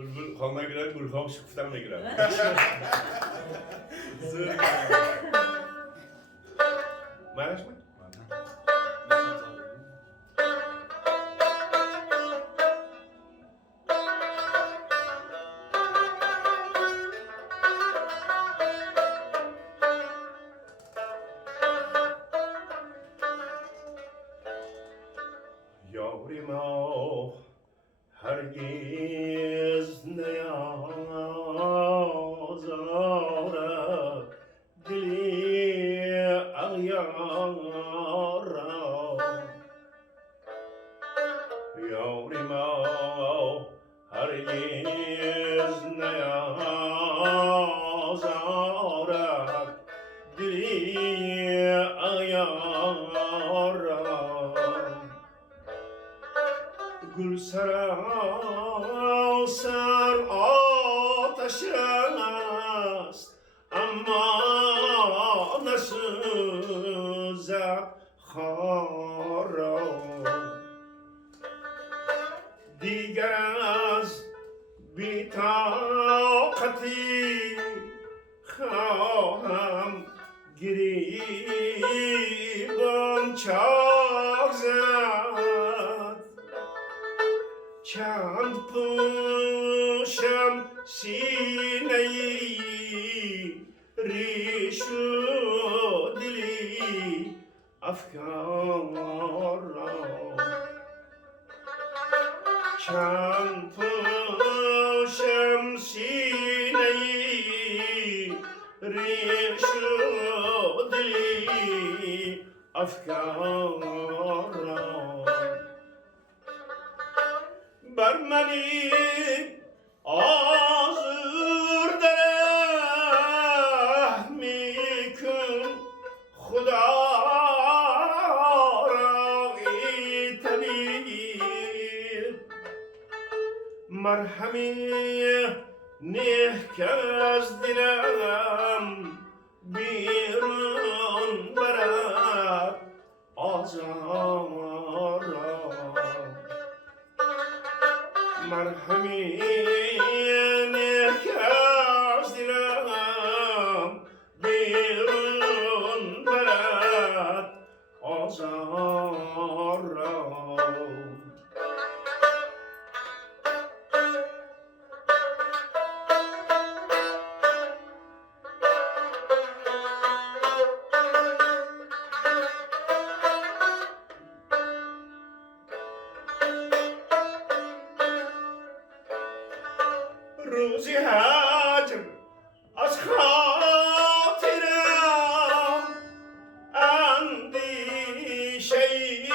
بلبل خواه میگیرد گل خواه شکفتن میگیرد معنیش من؟ یاری ما هرگز نیازارد دلی اغیارا یاری ما هرگز نیازارد دلی اغیارا گل سراسر آتش است اما نسوزد خارا دیگر از بی‌طاقتی خواهم گریبان چاک زد چند پوشم سینه‌ای ریش و دلی افکارا چند پوشم سینه‌ای ریش و دلی افکارا بر منی آزرده میکن خدا را ای طبیب مرهمی نه که از دلم بیرون برد آزارا مرهمی نه که از دلم بیرون برد آزارا روزی هجر از خاطرم اندیشه‌ای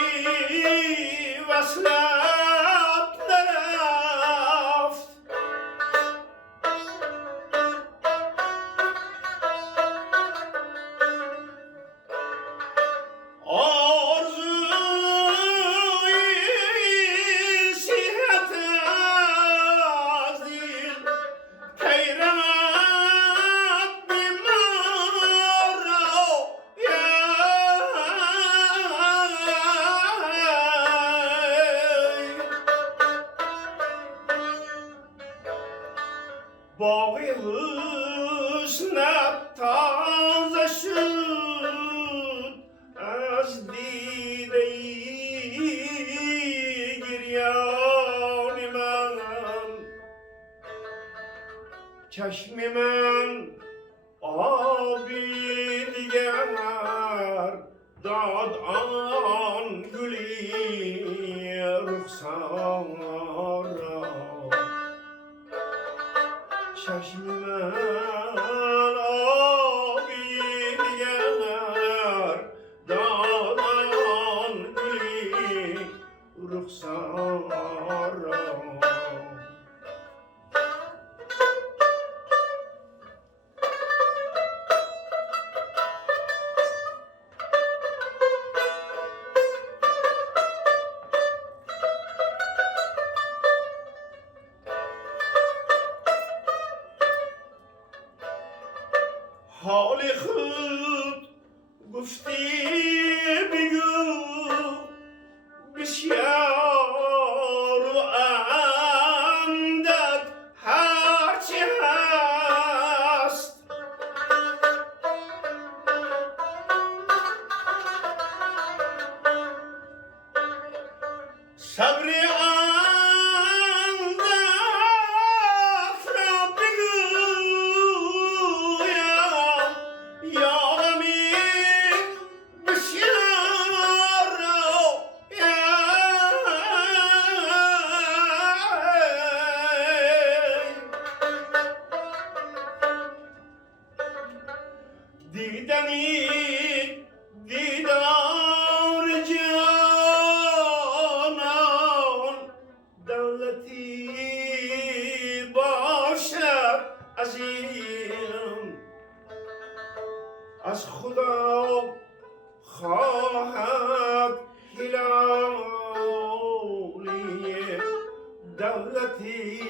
وصلت نرفت باغ حسنت تازه شد از دیده گریان من چشم من آبی دیگر داد آن گلی رخسار را چشم من آبی دیگر داد آن گلی رخسار را حال خود گفتی بگو بسیار و اندک دیدنی دیدار جانان دولتی باشد عظیم از خدا خواهد هلالی دولتی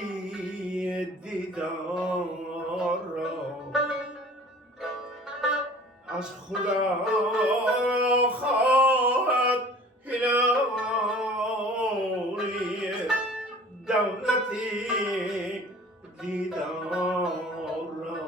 دیدار را از خدا خواهد هلالی دولتی دیدار را